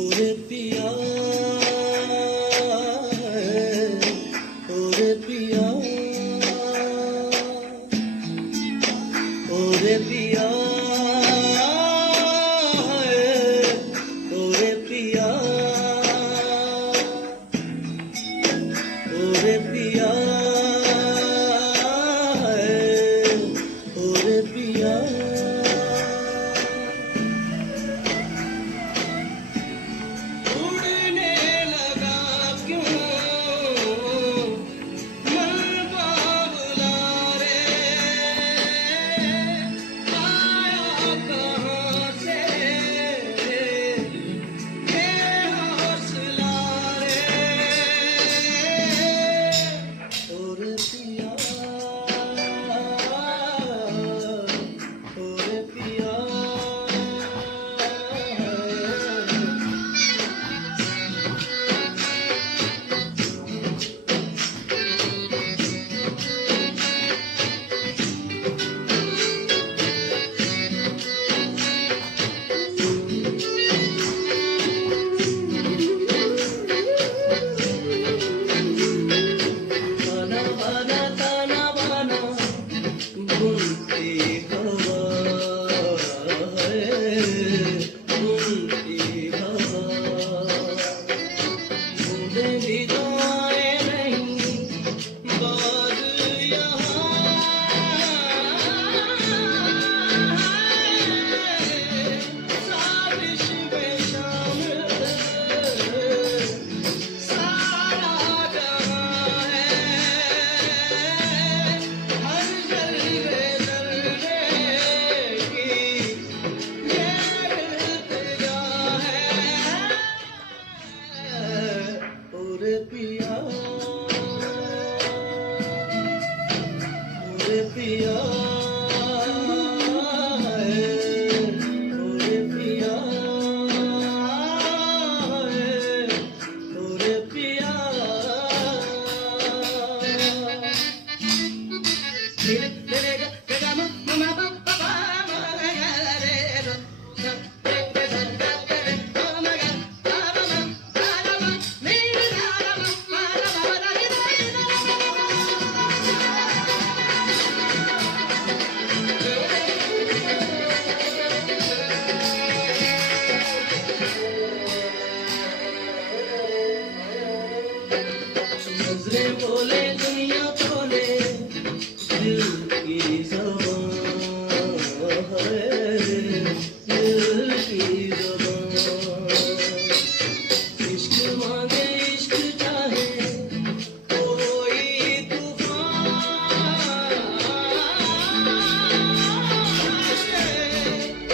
ओरे पिया ओरे पिया ओरे पिया ओरे पिया ओरे पिया ओरे पिया उड़ने लगा क्यों मन बाबुला रे आया कहाँ से ये हौसला रे ओरे पिया ओरे पिया ताना बाना ताना बाना घूमती हवा है घूमती हवा मुझे भी तो आए नहीं बात यहाँ साजिश में शामिल सारा जहां है हर जलवे जलवे की ये इल्तिजा है ओरे पिया ओरे पिया ओरे पिया ओरे पिया नजरे बोले दुनिया बोले दिल की ज़बान है दिल की ज़बान इश्क मांगे इश्क चाहे कोई तूफान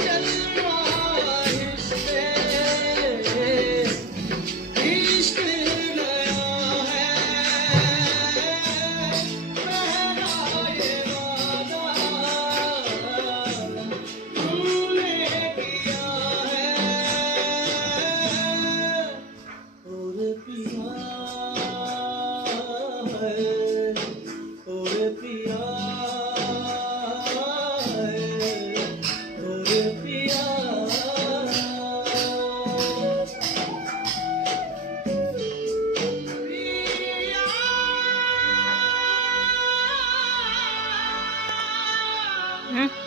चल राहिस्ते इश्क नया है पहला ये वादा हमने किया है ओरे पिया ओरे पिया ओरे पिया Hmm?